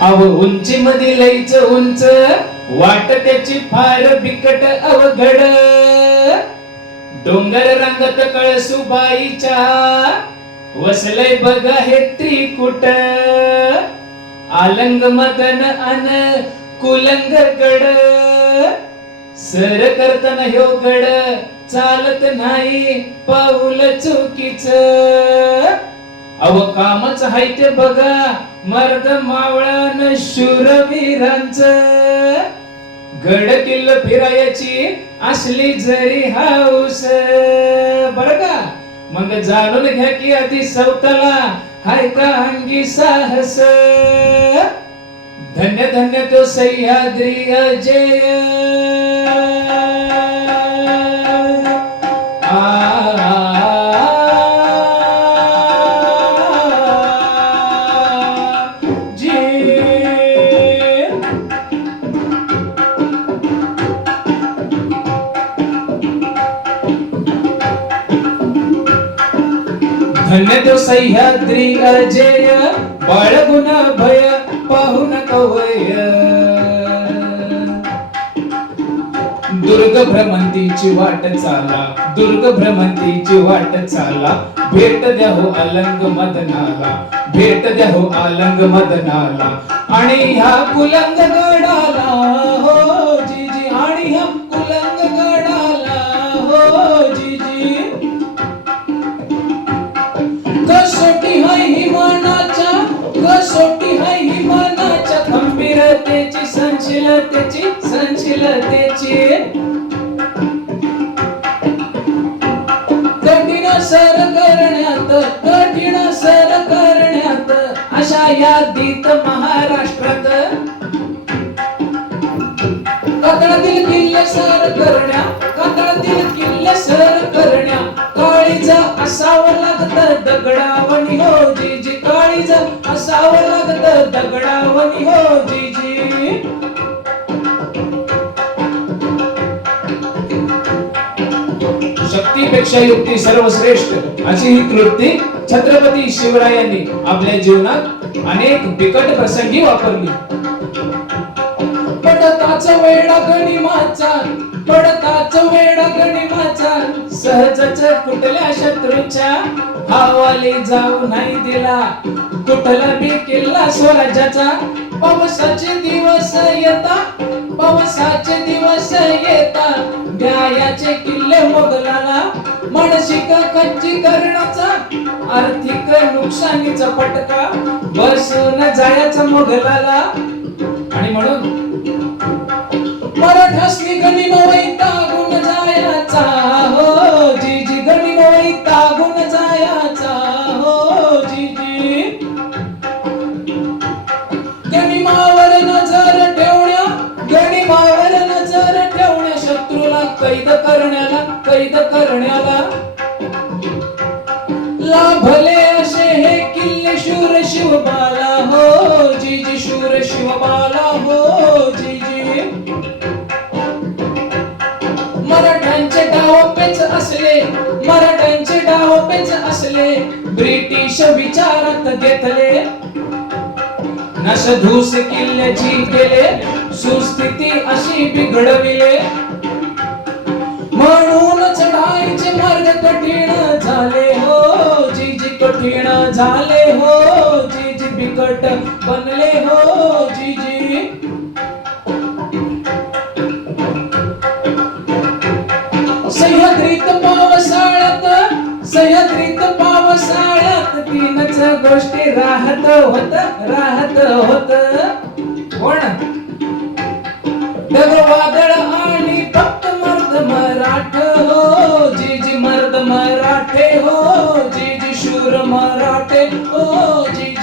अव उंची मध्ये लईच उंच वाट त्याची फार बिकट अवघड डोंगर रांगत कळसुबाईच्या वसलय बघा हे त्रिकुट आलंग मदन अन कुलंग गड सर करताना ह्यो गड चालत नाही पाऊल चुकीच अव कामच हाय ते बघा मर्द मावळान शूरवीरांच गड किल्ल फिरायची असली जरी हाऊस बर का मग जाणून घ्या की आधी सवताला हाय का अंगी साहस धन्य धन्य तो सह्याद्री अजय धन्य तो सह्याद्री अजय बाळगुण भय पाहून कवय दुर्ग भ्रमंतीची वाट चाला दुर्ग भ्रमंतीची वाट चाला भेट द्या हो अलंग मदनाला भेट द्या हो अलंग मदनाला आणि ह्या कुलंग गडाला हो जीजी आणि ह्या कुलंग गडाला हो जीजी कसोटी हाय हिमानाच्या कसोटी हाय हिमानाच्या खंबीरतेची संशीलतेची कठीण सर करण्यात अशा यादीत महाराष्ट्रात कातळातील किल्ले सर करण्या कातळातील किल्ले सर करण्या काळीज असावं लागत दगडावणी हो जीजी काळीज असावं लागत दगडावणी हो जीजी शक्तीपेक्षा युक्ती सर्वश्रेष्ठ अशी ही कृती छत्रपती शिवरायांनी आपल्या जीवनात अनेक बिकट प्रसंगी वापरली पडताच वेडा गणिमाचा पडताच वेडा गणिमाचा सहजच कुठल्या शत्रूच्या हावाली जाऊ नाही दिला कुठला बी किल्ला स्वराज्याचा पावसाचे दिवस येता द्यायाचे किल्ले मोगलाला मानसिक खच्चीकरणाचा आर्थिक नुकसानीचा फटका बसून जायचा मोगलाला आणि म्हणून मराठासनी गनिम वैतागून जायचा हो जीजी गनिम वैतागून जायचा हो जीजी गनिमावर नजर ठेवण्या शत्रूला कैद करण्याला लाभले असे हे किल्ले शूर शिवबाला हो जीजी शूर शिवबाला हो जीजी मराठ्यांचे डावपेच असले ब्रिटिश विचारात घेतले नशधूस किल्ल्याची केले सुस्थिती अशी बिघडविले म्हणून चढाईचे मार्ग कठीण झाले हो जीजी कठीण झाले हो जीजी बिकट बनले हो जीजी सह्याद्रीत पावसाळ्यात तीनच गोष्टी राहत होत कोण ढग वादळ आणि फक्त मर्द मराठ हो जीजी मर्द मराठे हो जीजी शूर मराठे हो जीजी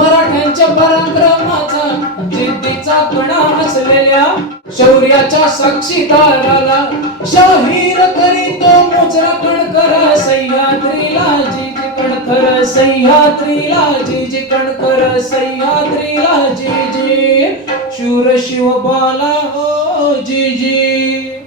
मराठ्यांच्या पराक्रमाचा जिद्दीचा कणा असलेल्या शौर्याच्या साक्षीदाराला शाहीर करीतो मुजरा कणकर सह्याद्रीला जीजी कणकर सह्याद्रीला जीजी कणकर सह्याद्रीला जीजी शूर शिवबाला हो जीजी